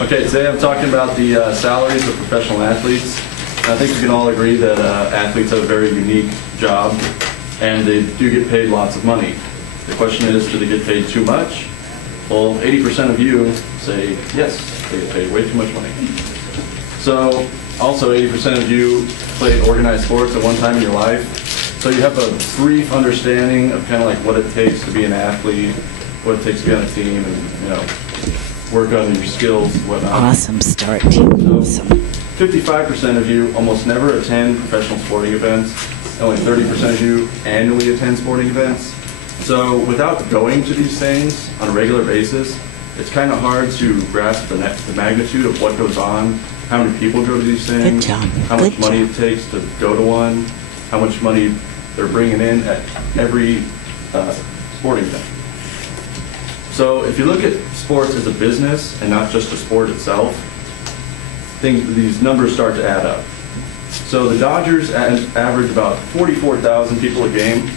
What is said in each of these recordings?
Okay, today I'm talking about the salaries of professional athletes. I think we can all agree that athletes have a very unique job, and they do get paid lots of money. The question is, do they get paid too much? Well, 80% of you say yes, they get paid way too much money. So, also 80% of you played organized sports at one time in your life. So you have a brief understanding of kind of like what it takes to be an athlete, what it takes to be on a team, and work on your skills and whatnot. Awesome start, Tim. Awesome. 55% of you almost never attend professional sporting events. Only 30% of you annually attend sporting events. So without going to these things on a regular basis, it's kind of hard to grasp the magnitude of what goes on, how many people go to these things, how much money it takes to go to one, how much money they're bringing in at every sporting event. So if you look at sports as a business and not just a sport itself, these numbers start to add up. So the Dodgers average about 44,000 people a game,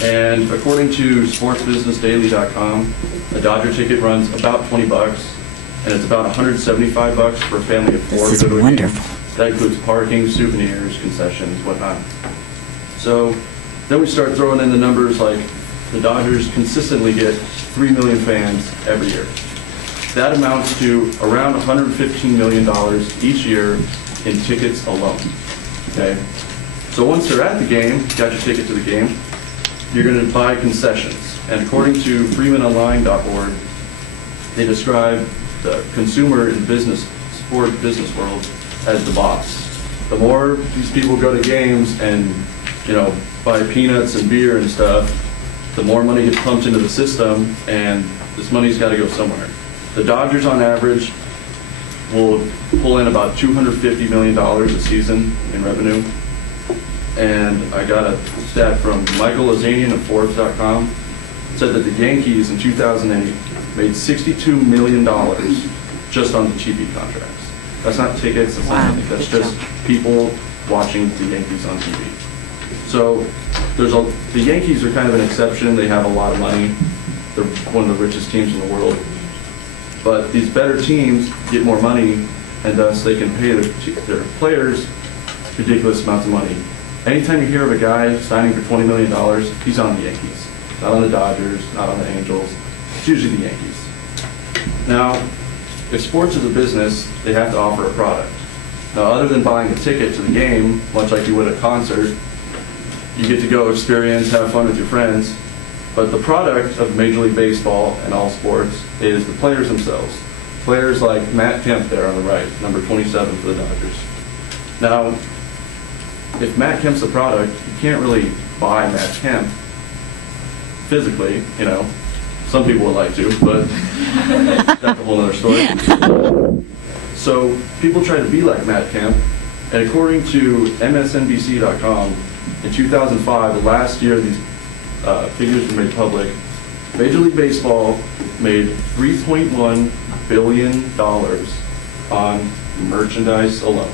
and according to sportsbusinessdaily.com, a Dodger ticket runs about 20 bucks, and it's about 175 bucks for a family of four. This is wonderful. That includes parking, souvenirs, concessions, whatnot. So then we start throwing in the numbers like the Dodgers consistently get 3 million fans every year. That amounts to around $115 million each year in tickets alone. Okay? So once they're at the game, you got your ticket to the game, you're going to buy concessions. And according to freemanonline.org, they describe the consumer in sport business world as the boss. The more these people go to games and buy peanuts and beer and stuff, the more money gets pumped into the system, and this money's got to go somewhere. The Dodgers, on average, will pull in about $250 million a season in revenue. And I got a stat from Michael Lazanian of Forbes.com. It said that the Yankees in 2008 made $62 million just on the TV contracts. That's not tickets, that's not anything. That's just people watching the Yankees on TV. So the Yankees are kind of an exception. They have a lot of money. They're one of the richest teams in the world. But these better teams get more money, and thus they can pay their players ridiculous amounts of money. Anytime you hear of a guy signing for $20 million, he's on the Yankees. Not on the Dodgers, not on the Angels. It's usually the Yankees. Now, if sports is a business, they have to offer a product. Now, other than buying a ticket to the game, much like you would a concert, you get to go experience, have fun with your friends. But the product of Major League Baseball and all sports is the players themselves. Players like Matt Kemp there on the right, number 27 for the Dodgers. Now, if Matt Kemp's the product, you can't really buy Matt Kemp physically, Some people would like to, but that's a whole other story. So people try to be like Matt Kemp, and according to MSNBC.com, in 2005, the last year these figures were made public, Major League Baseball made $3.1 billion on merchandise alone.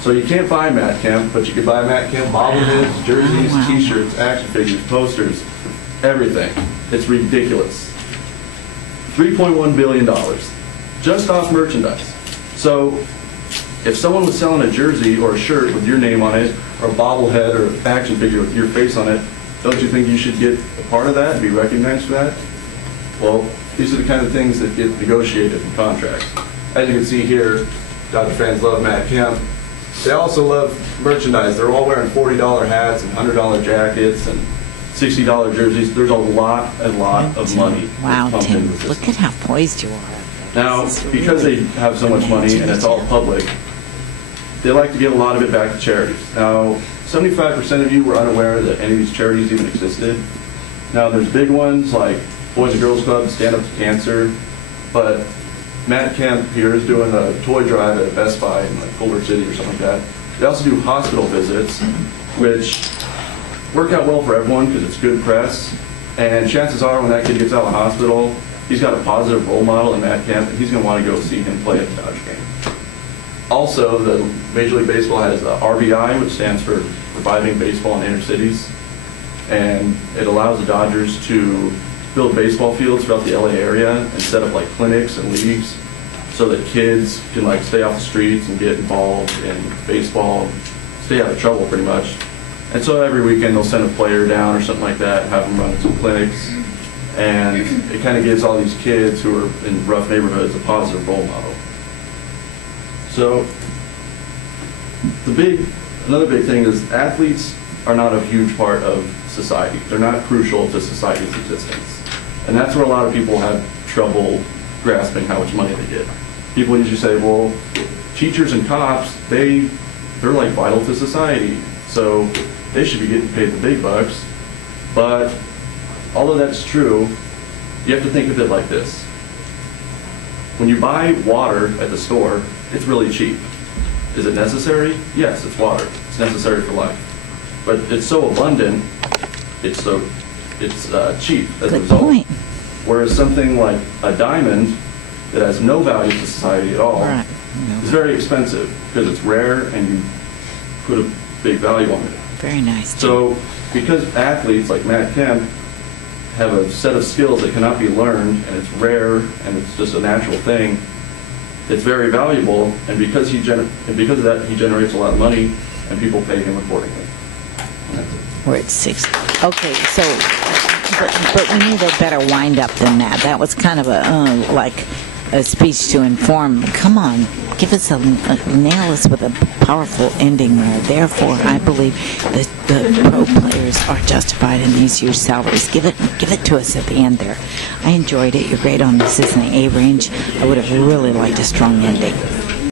So you can't buy Matt Kemp, but you can buy Matt Kemp bobbleheads, jerseys, t-shirts, action figures, posters, everything. It's ridiculous. $3.1 billion just off merchandise. So if someone was selling a jersey or a shirt with your name on it, or a bobblehead or an action figure with your face on it, don't you think you should get a part of that and be recognized for that? Well, these are the kind of things that get negotiated in contracts. As you can see here, Dodger fans love Matt Kemp. They also love merchandise. They're all wearing $40 hats and $100 jackets and $60 jerseys. There's a lot of money. Wow, Tim, look at how poised you are. Now, because they have so much money and it's all public, they like to give a lot of it back to charities. Now, 75% of you were unaware that any of these charities even existed. Now, there's big ones like Boys and Girls Club, Stand Up to Cancer, but Matt Kemp here is doing a toy drive at a Best Buy in like Culver City or something like that. They also do hospital visits, which work out well for everyone because it's good press. And chances are when that kid gets out of the hospital, he's got a positive role model in Matt Kemp, and he's going to want to go see him play at the Dodger game. Also, the Major League Baseball has the RBI, which stands for Reviving Baseball in Inner Cities, and it allows the Dodgers to build baseball fields throughout the LA area and set up like clinics and leagues so that kids can like stay off the streets and get involved in baseball, stay out of trouble pretty much. And so every weekend they'll send a player down or something like that, have them run some clinics, and it kind of gives all these kids who are in rough neighborhoods a positive role model. So another big thing is athletes are not a huge part of society. They're not crucial to society's existence. And that's where a lot of people have trouble grasping how much money they get. People usually say, well, teachers and cops, they're like vital to society, so they should be getting paid the big bucks. But although that's true, you have to think of it like this. When you buy water at the store, it's really cheap. Is it necessary? Yes, it's water. It's necessary for life. But it's so abundant, it's cheap as a Good result. point. Whereas something like a diamond that has no value to society at all Right. is very expensive because it's rare and you put a big value on it. Very nice. Jim. So because athletes like McCann have a set of skills that cannot be learned, and it's rare and it's just a natural thing, it's very valuable, and because of that he generates a lot of money and people pay him accordingly. And that's it. We're at 6. Okay, so, but we need a better wind up than that. That was kind of like a speech to inform. Come on, give us nail us with a powerful ending there. Therefore, I believe that the pro players are justified in these huge salaries. Give it to us at the end there. I enjoyed it. You're great on this. This is an A range. I would have really liked a strong ending.